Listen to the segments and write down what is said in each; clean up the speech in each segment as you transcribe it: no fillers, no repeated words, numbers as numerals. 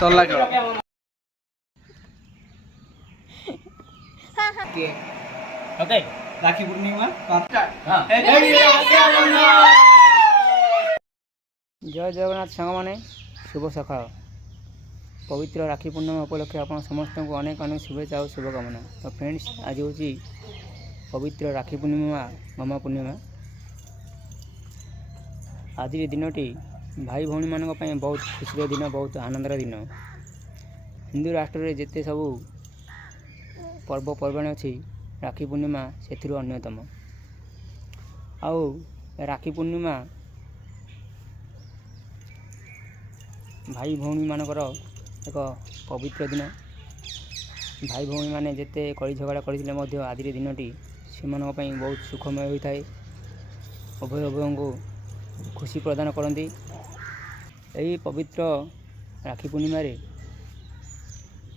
सरला खेल ओके राखी पूर्णिमा जय जगन्नाथ सांग मैंने शुभ सकाळ पवित्र राखी पूर्णिमा उपलक्षे आप समस्त को अनेक अनेक शुभेच्छा और शुभकामना। तो फ्रेंड्स आज हूँ पवित्र राखी पूर्णिमा गमा पूर्णिमा। आज दिनटी भाई भौणी मान बहुत खुशी दिन बहुत आनंदर दिन। हिंदू राष्ट्र में जिते सब पर्वपर्वाणी अच्छी राखी पूर्णिमा से अन्यतम। आउ राखी पूर्णिमा भाई भौणी मानकर एक पवित्र दिन। भाई भौणी मैंने जिते कली झगड़ा करते आज दिनटी से बहुत सुखमय होता है। उभय उभय को खुशी प्रदान करती। यही पवित्र राखी पूर्णिमा रे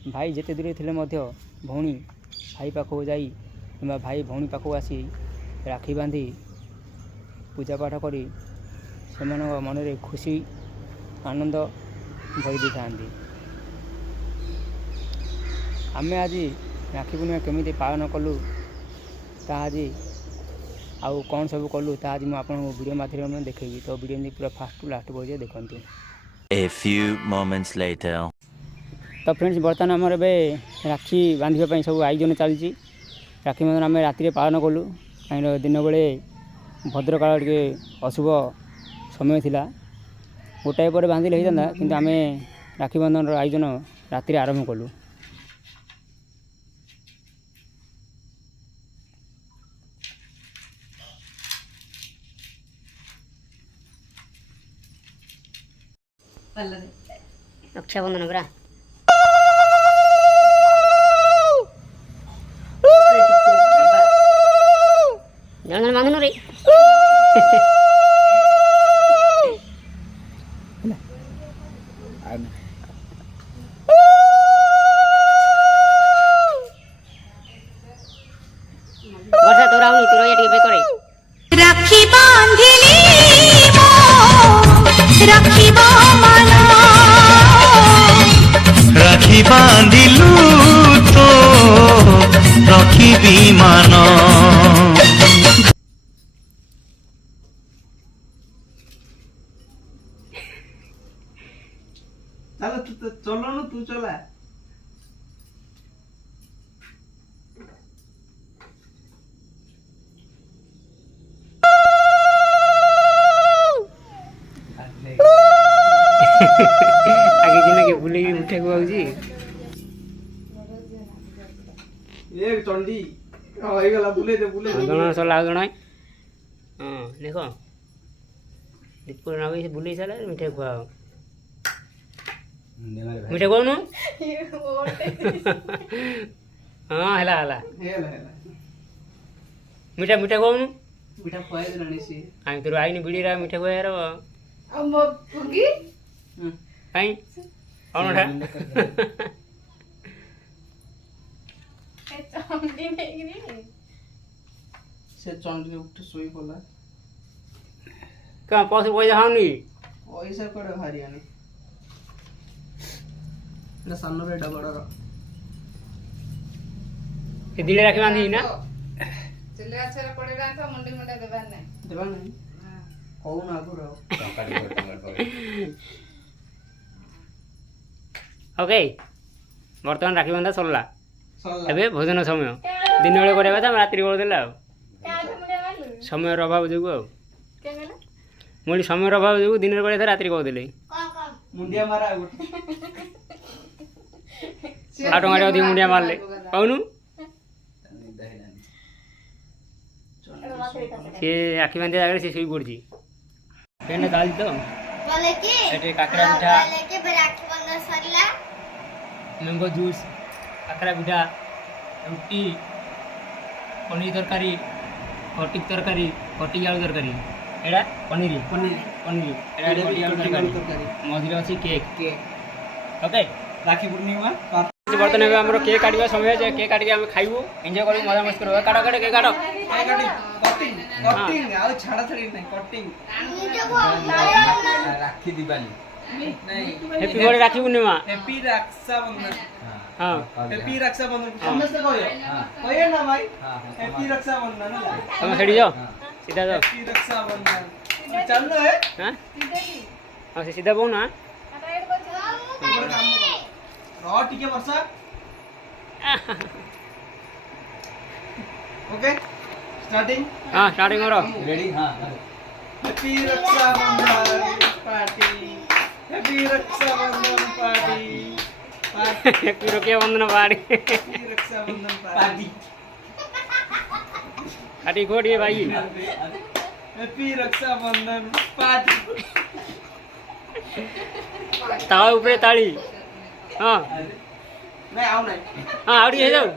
भाई जिते दूर थे भौणी भाई पाखक जाई कि भाई भौणी पाखक आसी राखी बांधी पूजा पाठ करी से मन में खुशी आनंद भरी दी था। आमे आज राखी पूर्णिमा केमी पालन कलु ता आज आउ कौन सब कलु ता आज मुझे वीडियो माध्यम में देखेबी। तो वीडियो पूरा फास्ट टू लास्ट पहुँचे देखते। A few moments later. तो फ्रेंड्स बर्तमान आमर ए राखी बांधापी सब आयोजन चलती। राखी बंधन आम राति पालन कलु कहीं दिन बेले भद्रकाल टे अशुभ समय थिला गोटाए पर बांधिले होता कि आम राखी बंधन आयोजन राति आरंभ कलु। रक्षाबंधन बरा जन बांधन रे वर्षा तोरा आउनी तोरा ये टिके करे राखी बांधिली राखी बामना राखी बांधिलु तो रखिबी मान। चलो तू चलो ना तू चला आगे दिन के बुले उठे को आउजी ये चंडी हो गला बुले दे गण सला गण हां देखो दीपक ना से बुले साला मिठे खुआओ मिठे कोनु हां हला हला मिठा मिठा कोनु बिटा खुआई देलानी सी आई तो आई नि बिड़ी रा मिठा खुआई रो अम पुगी आई औनठा ए चंडी नेगिरी से चंडी उठ सोई पला का पास पैसा हाउनी पैसा कोड़े भारी आनी ना सामने बेटा बड़ा के दिले राखी बांधी ना चले अच्छा पड़ेगा तो मुंडी मुंडा देबा नहीं देबा नहीं कहू ना आगु ओके बर्तमान राखी बांधा सरला सरला एबे भोजन समय दिन बेले करबा त रात्रि कर देला समय अभाव जोगु आ मोली समय अभाव जोगु दिन बेले रात्रि कर देले मुंडिया मारा आगु 8 टका अधिक मुंडिया मारले कहनु से राखी बांधे जागे से सोई पड़ी पेन डाल तो बोले की एटे काकरा पिठा बोले की राखी बंधन सरला मैंगो जूस काकरा पिठा रुटी पनीर तरकारी कटिक तरकारी कटिक आलू तरकारी एड़ा पनीर पनीर पनीर एड़ा कटिक आलू तरकारी मझिरे अछि केक केक ओके राखी पूर्णिमा बर्तन में हमरो केक काटिबा समय जे केक काटिके हम खाइबो एन्जॉय करबो मजा मस्ती करबो काटो काटो केक काटो कटिंग कटिंग आ छाड़ा छाड़ी नहीं कटिंग मुझे राखी दिवाली हैप्पी बर्थडे राखी पूर्णिमा हैप्पी रक्षाबंधन हां हैप्पी रक्षाबंधन समस्त कहियो कहियो ना भाई हैप्पी रक्षाबंधन तुम सेठी जाओ सीधा जाओ हैप्पी रक्षाबंधन चल है हां हां से सीधा बोल ना रह टिके वर्षा ओके स्टार्टिंग हां स्टार्टिंग करो रेडी हां happy Rakshabandhan party happy Rakshabandhan party happy Rakshabandhan party happy Rakshabandhan party काटी खोटिए भाई हैप्पी रक्षाबंधन पार्टी तावा ऊपर ताली हां नहीं आओ नहीं हां आउडी हे जाओ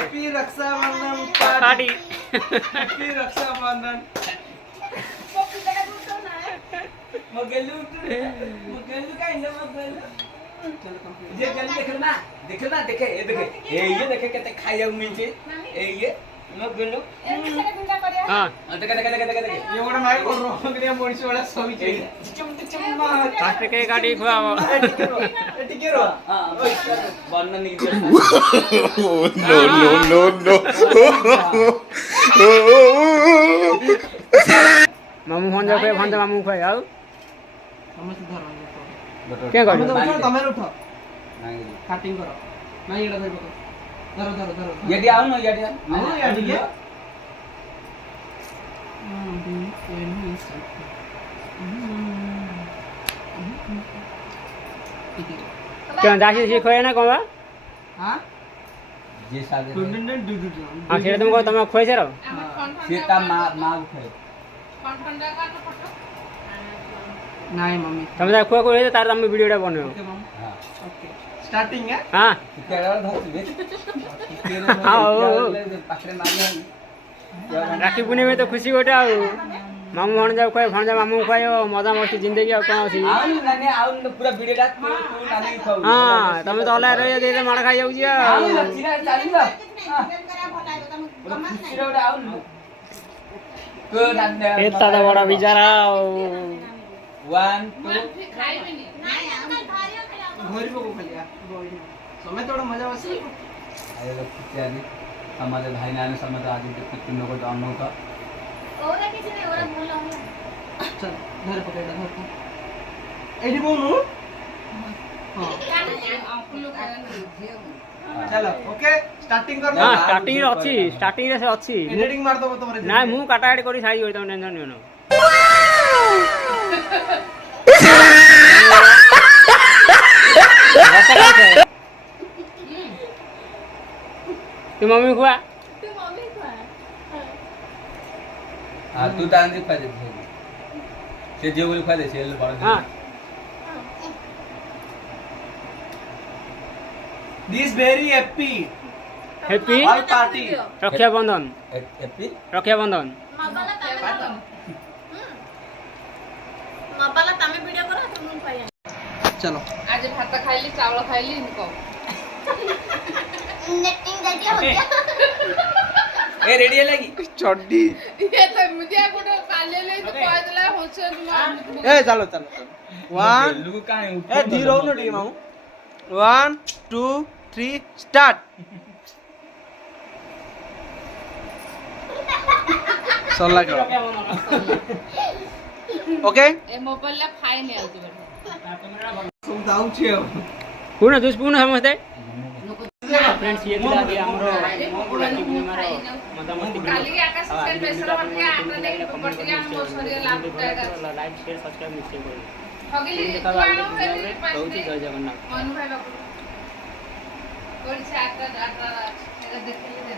happy Rakshabandhan party party happy Raksha Bandhan मगेलू का इंदा मगेलू ये गली देखना देखे ये देखे कितने खाई जाऊ मिलचे ये मगेलू हां देखे ये बड़ा माइक और रोंगरिया मोनिस वाला सभी चाहिए चिम फास्ट के गाड़ी खुआओ टिके रो हां वर्णन नहीं दिया मामू फोन जाओ फोन तो मामू खुआए आओ समस्त धर क्या कर तमे उठो कटिंग करो नहीं एडा धर धरो यदि आओ ना यदि आओ यार ये क्या जासी से खोए ना कोबा हां जे सादे हां सेटा तुमको तुम खोए से रहो सीता मां उठे नहीं मम्मी तुम जा खोए खोए तार हम वीडियोटा बनो ओके मम हां ओके स्टार्टिंग है हां केड़ा धरते पाखरे मारिया राखी पूर्णिमा में तो खुशी गोटे आ मामू भण जाओ खोए भण जा मामू खोए मजा मस्ती जिंदगी आ कोन अछि आउन नानी आउन पूरा वीडियोटा तू नानी खाऊ हां तुम तो अला रहे दे मार खाई जाऊ जिया आउन चिरा चाली ना खुशी रे आउन तो नानी एता तो बड़ा बिचारा 1 2 घोरी को खलिया समय थोड़ा मजा आसी आयो लक्ष्यानी समाज भाई नाने समाज आज के कितने को डाउन होता चल घर पकड़ धर एडी बोनु हां चलो ओके स्टार्टिंग कर हां स्टार्टिंग रे अछि स्टार्टिंग रे से अछि एडिटिंग मार दो तमरे ना मु काटा काटी करी साई होई तुम टेंशन नियो ना तू मम्मी खुआ हां तू तान दे खा दे से जे बोल खा दे से बड़ हां this very happy happy all party Rakshabandhan happy Rakshabandhan चलो आज भात खाइली चावल खाइली इनको ए रेडी लगी चड्डी ये तो मुझे गुड काले ले तो कह दिला होछ ए चलो चलो 1 लुगु काहे उठ ए धीरो न टी माऊ 1 2 3 स्टार्ट सरला खेल ओके ए मोबाइल ला फाइन आउती बट तुम दाऊ छे पूर्ण जूस पूर्ण समझते फ्रेंड्स ये दिला दिया हमरो राखी पूर्णिमा रो मजा मस्ती काली आकाश से पैसा बट के आटा ले बट के हम सरिया लाभ जाएगा लाइक शेयर सब्सक्राइब निश्चय करो हगिली बहुत ही जय जगन्नाथ मनु भाई बाबू कोन से आटा आटा एगा देखले दे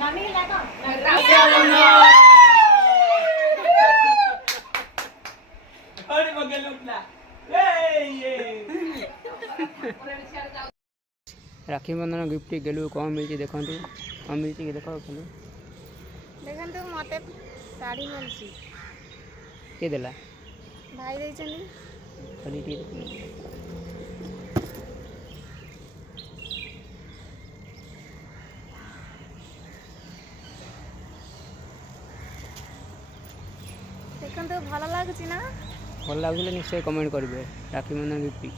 नानी लागा अरे मगे लुटला ए ये राखी बंधन गिफ्ट गेलु कौन मिलची देखंतु कौन मिलची के देखो खेलु देखंतु मते साड़ी मिलची के देला भाई दैछनी खड़ी टी देखंतु भलो लागुची ना ଭଲ ଲାଗୁଥିଲେ ନିଶ୍ଚୟ କମେଣ୍ଟ କରିବେ ରାକ୍ଷୀ ବନ୍ଧନ ଗିଫ୍ଟ।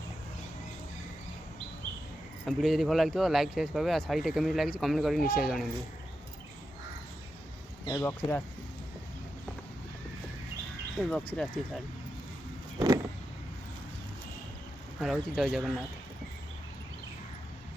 ଭିଡ଼ିଓ ଯଦି ଭଲ ଲାଗିଥିବ ଲାଇକ୍ ସେୟାର କରିବେ। ଆଉ ଶାଢ଼ୀଟା କେମିତି ଲାଗିଛି କମେଣ୍ଟ କରି ନିଶ୍ଚୟ ଜଣାଇବେ। ଏ ବକ୍ସରେ ଆସିଛି ଶାଢ଼ୀ। ରହୁଛି ଜୟ ଜଗନ୍ନାଥ।